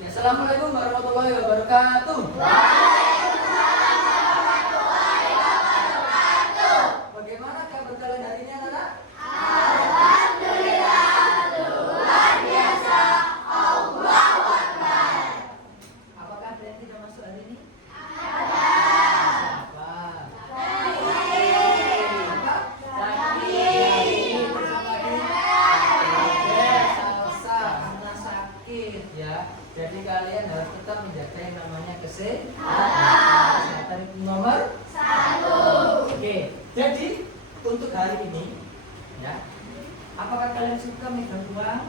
Ya, assalamualaikum warahmatullahi wabarakatuh. Bagaimana kabar kalian hari ini, anak-anak? Apakah kalian tidak masuk hari ini? Apa? Salsa karena sakit ya. Jadi kalian harus tetap menjaga yang namanya kesehatan itu nomor 1. Oke. Jadi untuk hari ini ya, apakah kalian suka megang uang?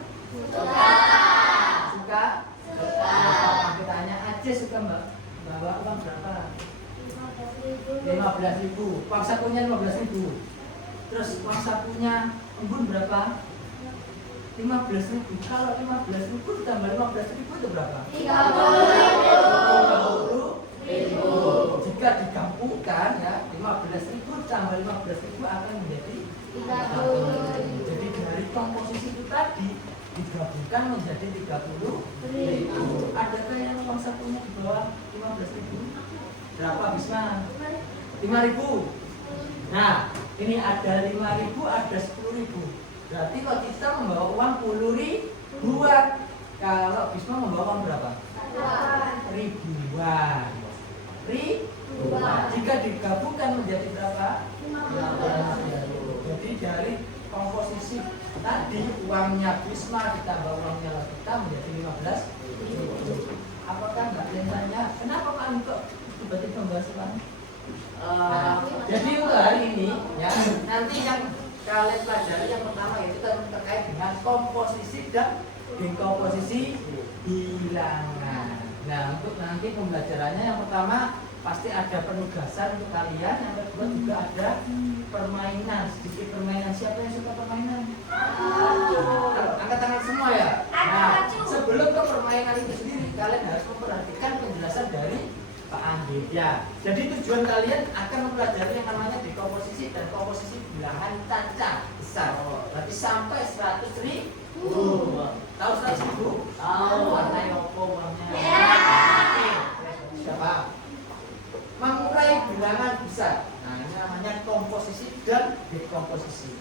Suka? Kita tanya aja, suka mbak bawa uang berapa? 15.000. Uang sakunya 15.000. Terus uang sakunya embun berapa? 15.000. Kalau 15.000 ditambah 15.000 itu berapa? 30.000. Jika digabungkan ya, 15.000 tambah 15.000 akan menjadi 30.000. Jadi dari komposisi itu tadi digabungkan menjadi 30.000. Adakah yang uang sakunya di bawah 15.000? Berapa Bisma? 5.000. Nah, ini ada 5.000, ada 10.000. Berarti kalau kita membawa uang 10.000-an, kalau Bisma membawa uang berapa? Ribuan. Jika digabungkan menjadi berapa? 50. Jadi dari komposisi tadi uangnya Bisma ditambah uangnya kita menjadi 15.000. Apakah nggak tanya kenapa kan kok tiba-tiba membahas uang? Jadi untuk hari ini ya, nanti yang kalian pelajari yang pertama yaitu terkait dengan komposisi dan dekomposisi bilangan. Nah, untuk nanti pembelajarannya yang pertama pasti ada penugasan untuk kalian, yang kedua juga ada permainan, sedikit permainan. Siapa yang suka permainan? Angkat tangan semua ya. Nah, sebelum ke permainan itu sendiri kalian harus memperhatikan penjelasan dari Pak Andi ya. Jadi tujuan kalian akan mempelajari yang namanya dekomposisi dan komposisi bilangan caca besar. Berarti sampai 100.000. Tahu 100.000? Tahu. Warnanya apa warnanya? Siapa? Mengurai bilangan besar. Nah, ini namanya komposisi dan dekomposisi.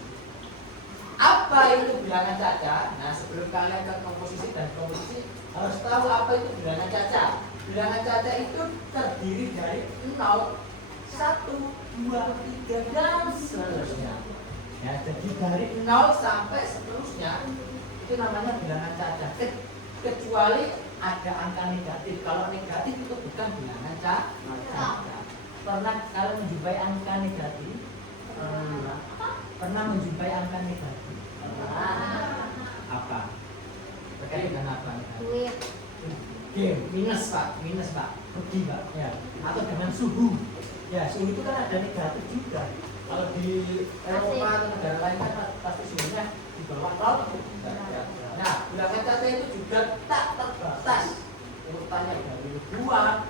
Apa itu bilangan caca? Nah, sebelum kalian ke komposisi dan dekomposisi harus tahu apa itu bilangan caca. Bilangan caca itu terdiri dari 0, 1, 2, 3 dan seterusnya. Ya, jadi dari 0 sampai seterusnya itu namanya bilangan caca. Kecuali ada angka negatif. Kalau negatif itu bukan bilangan caca. Pernah kalian menjumpai angka negatif? Pernah menjumpai angka negatif? Apa? Terkait dengan apa? Minus pak, rugi pak, ya. Atau dengan suhu, ya suhu itu kan ada negatif juga. Kalau di Eropa atau negara lain kan pasti suhunya di bawah 0. Nah, bilangan caca itu juga tak terbatas. Urutannya dari ribuan,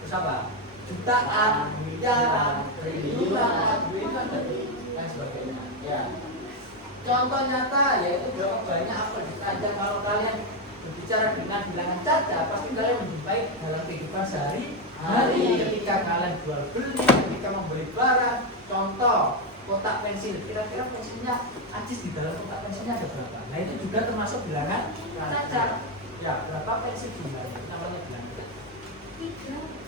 terus apa? Jutaan, miliaran, triliunan, dan sebagainya. Ya. Contoh nyata yaitu jawabannya apa? Ditanjang kalau kalian berbicara dengan bilangan caca, pasti kalian menjumpai dalam kehidupan sehari-hari. Ketika kalian jual beli, ketika membeli barang, contoh kotak pensil, kira-kira pensilnya Ajis di dalam kotak pensilnya ada berapa? Nah itu juga termasuk bilangan caca. Ya, berapa pensil jumlahnya? Namanya bilangan caca.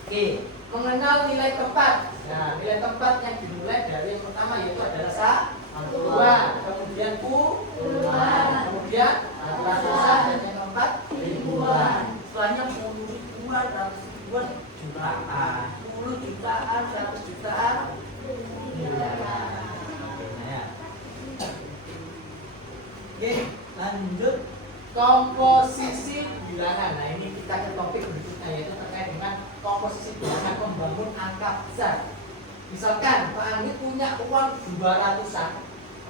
Oke, mengenal nilai tempat. Nah, nilai tempat yang dimulai dari yang pertama yaitu adalah satuan, kemudian puluhan, kemudian ratusan, dan yang keempat ribuan. Setelahnya 10 ribuan, 100 ribuan, jutaan, 10 jutaan, 100 jutaan, miliaran. Oke, lanjut komposisi bilangan. Nah ini kita ke topik berikutnya yaitu terkait dengan komposisi bilangan membangun angka besar. Misalkan Pak Andi punya uang 200-an,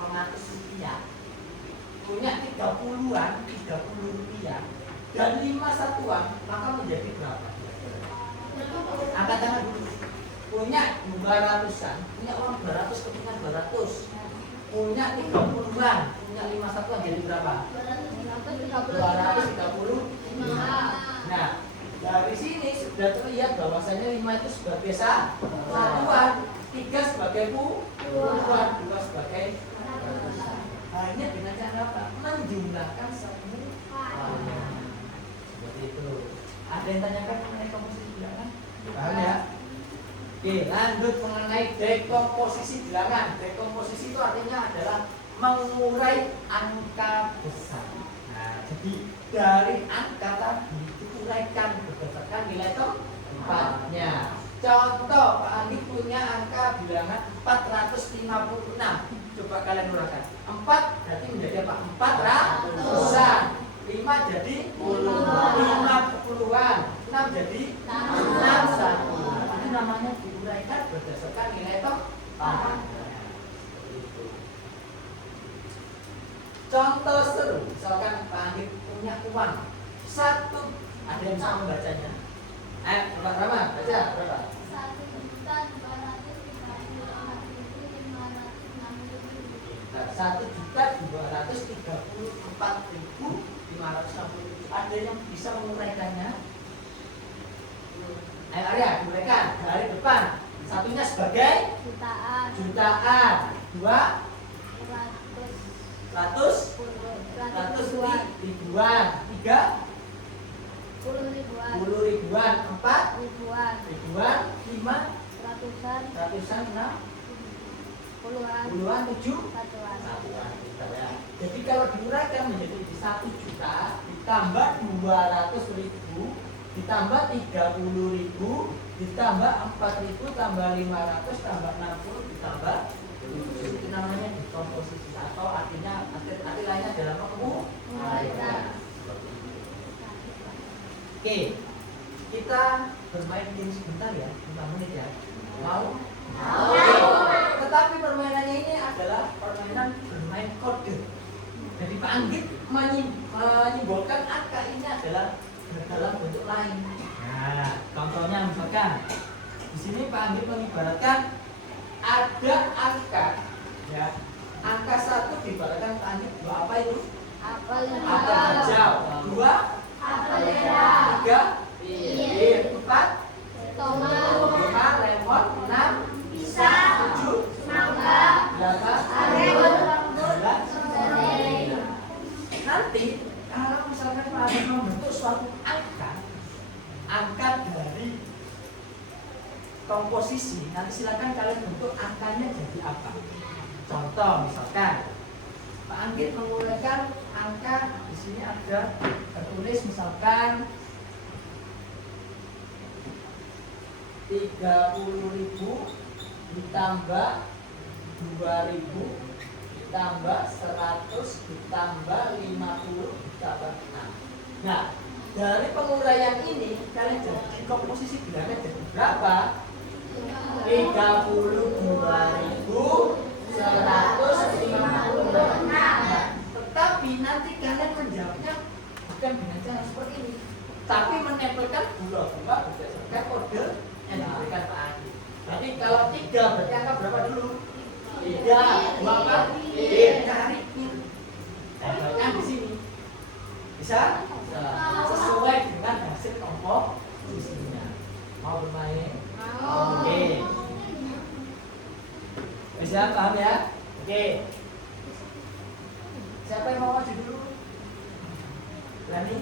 100 rupiah, punya 30-an, 30 rupiah, dan 5 satuan, maka menjadi berapa? Angkat tangan dulu. Punya 200-an, punya uang 200 kepingan 200, punya 30-an, punya 5 satuan jadi berapa? 235. Bahasanya 5 itu sebagai satuan, 3 sebagai puluhan, 2 sebagai ratusan. Hanya dengan cara apa? Menjumlahkan semua. Seperti itu. Ada yang tanyakan mengenai komposisi bilangan? Paham ya? Oke, lanjut mengenai dekomposisi bilangan. Dekomposisi itu artinya adalah mengurai angka besar. Nah, jadi dari angka tadi diuraikan berdasarkan nilai tempatnya. Contoh, Pak Andi punya angka bilangan 456. Coba kalian uraikan. 4 berarti menjadi apa? 400-an. 5 jadi 50-an. 6 jadi 61. Itu namanya diuraikan berdasarkan nilai tempatnya. Contoh seru, misalkan Pak Andi punya uang 1, ada yang bisa membacanya? Pak Rama, baca berapa? 1.234.560. Ada yang bisa menguraikannya? Ayo Arya, diuraikan dari depan. Satunya sebagai jutaan. 2 100 ribuan. 3 10 ribuan. 4 ribuan. 5 ratusan. 6 puluhan. 7 satuan. Jadi kalau diuraikan menjadi 1 juta ditambah 200 ribu ditambah 30 ribu ditambah 4 ribu tambah 500 tambah 60 ditambah itu namanya dekomposisi atau artinya arti lainnya dalam penguraikan. Oke, kita bermain game sebentar ya, 5 menit ya. Mau? Tetapi permainannya ini adalah permainan bermain kode. Jadi Pak Anggit menyimbolkan angka ini adalah dalam bentuk lain. Nah, contohnya misalkan di sini Pak Anggit mengibaratkan ada angka, ya, angka 1 diibaratkan Pak Anggit 2 apa itu? Apel hijau. 2 apel merah. 3 pir. 4 tomat. 5 lemon. 6 pisang. 7 mangga. 8 anggur. 9 nanti kalau misalkan Pak Anggit membentuk suatu angka dari komposisi, nanti silakan kalian bentuk angkanya jadi apa. Contoh misalkan Pak Anggit menguraikan angka di sini ada tertulis misalkan 30.000 ditambah 2.000 ditambah 100 ditambah 50 ditambah 6. Nah, dari penguraian ini kalian jadi komposisi bilangan jadi berapa? 32.156. Nah, tetapi nanti kalian menjawabnya bukan dengan cara seperti ini, tapi menempelkan bunga-bunga berdasarkan kode yang diberikan Pak Andi. Jadi kalau 3 berarti angka berapa dulu? 3, 2 apa? Cari pin. Tempelkan di sini. Bisa? Sesuai dengan hasil komposisinya. Mau bermain? Oke. Bisa paham ya? Oke. Siapa yang mau maju dulu? Berani?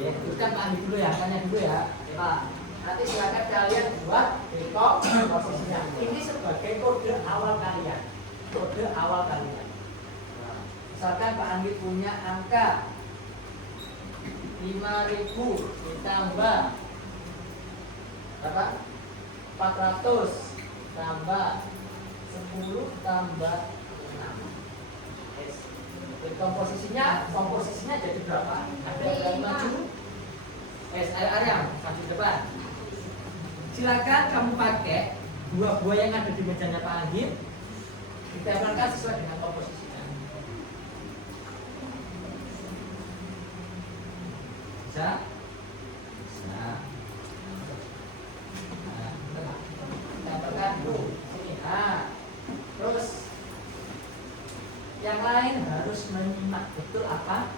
Ya, teruskan Pak Andi dulu ya, tanya dulu ya. Oke, Pak. Nanti silakan kalian buat dekomposisinya. Ini sebagai kode awal kalian. Kode awal kalian. Misalkan Pak Andi punya angka 5.000 ditambah berapa? 400 tambah 10 tambah 6. Komposisinya jadi berapa? Ada yang maju? Arya, maju depan. Silakan kamu pakai buah-buah yang ada di mejanya Pak Anggit, ditempelkan sesuai dengan komposisinya. Bisa? Bisa. Tempelkan dulu sini. Terus yang lain harus menyimak betul apa?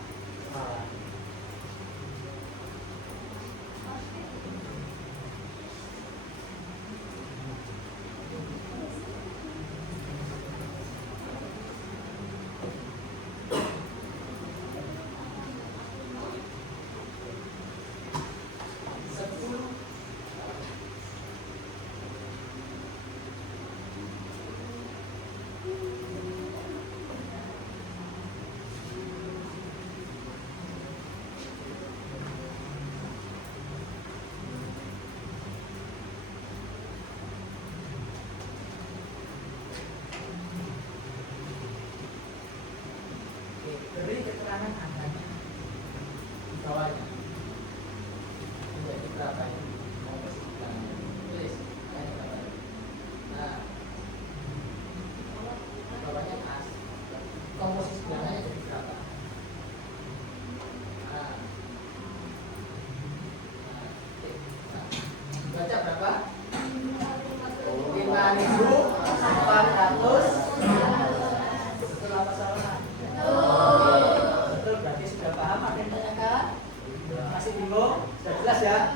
Jelas ya?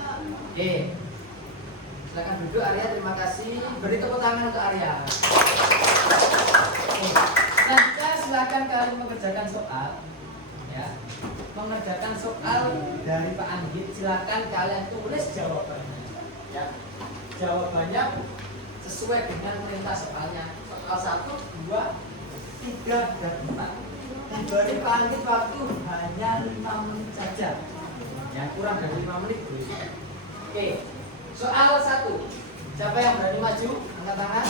Oke. Silakan duduk Arya, terima kasih. Beri tepuk tangan untuk Arya. Oke. Selanjutnya silakan kalian mengerjakan soal. Ya. Mengerjakan soal dari Pak Anggit. Silakan kalian tulis jawabannya. Ya. Jawabannya sesuai dengan perintah soalnya. Soal 1, 2, 3, dan 4. Diberi Pak Anggit waktu hanya 5 menit saja. Ya, kurang dari 5 menit. Oke. Soal 1. Siapa yang berani maju? Angkat tangan.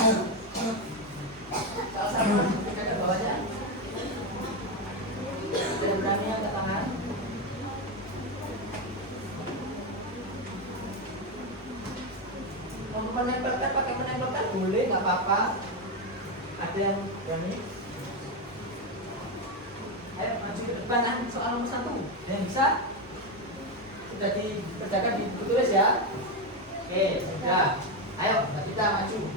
Soal 1. Kita ke bawahnya. Ada yang berani angkat tangan? Mau menempelkan, pakai menempelkan boleh, nggak apa-apa. Ada yang berani? Ayo maju ke depan, soal nomor 1. Yang bisa? Sudah dikerjakan, ditulis ya. Oke, sudah. Ayo, kita maju.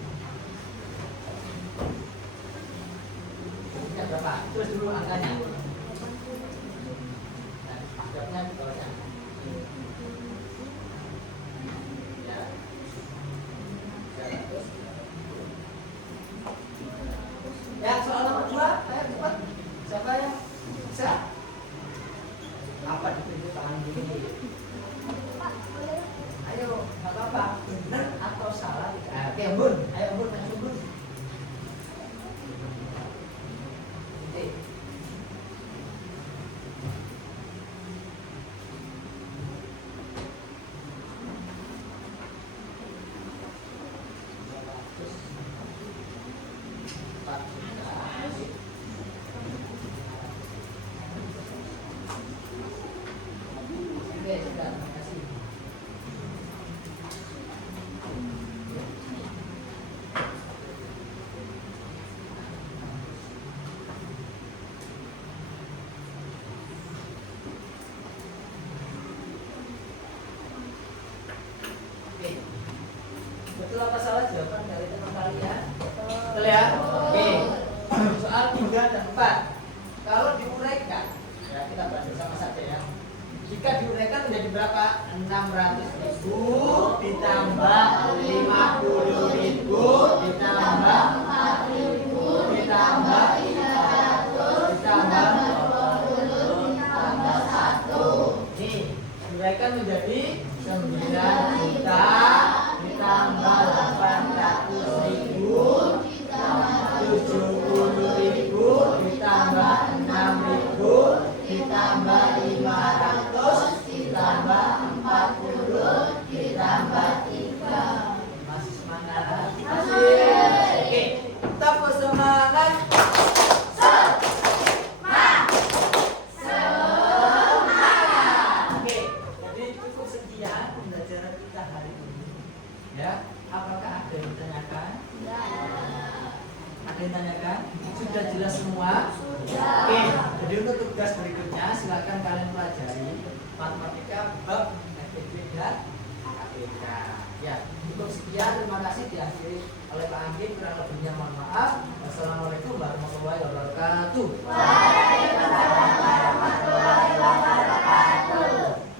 Ini berapa? Terus dulu angkanya. Jawabnya di bawahnya. Ya. Ya, soal nomor 2. Ayo cepat. Siapa yang bisa? Apa ditunjuk tangan gini? Ayo, nggak apa-apa. Benar atau salah? Oke, Bun. Ayo, Bun. Langsung, Bun. Oke. Betul apa salah jawaban dari teman kalian? Betul ya? Oke. Soal 3 dan 4. Kalau diuraikan, ya kita bahas bersama saja ya. Jika diuraikan menjadi berapa? 600.000 ditambah 50.000 ditambah 4.000 ditambah 500 ditambah 20 ditambah 1. Nih, diuraikan menjadi 9 juta ditambah 800.000 ditambah 70.000 ditambah 6.000 ditambah 500 ditambah 40 ditambah 3. Masih semangat? Masih. Oke, tepuk semangat. Oke, jadi cukup sekian pembelajaran kita hari ini. Ya, apakah ada yang ditanyakan? Ada yang tanyakan? Sudah jelas semua? Oke, jadi untuk tugas berikutnya silakan kalian pelajari matematika bab FPG dan KPK. Ya, cukup sekian. Terima kasih, diakhiri oleh Pak Anggit. Kurang lebihnya mohon maaf. Wassalamualaikum warahmatullahi wabarakatuh. Waalaikumsalam.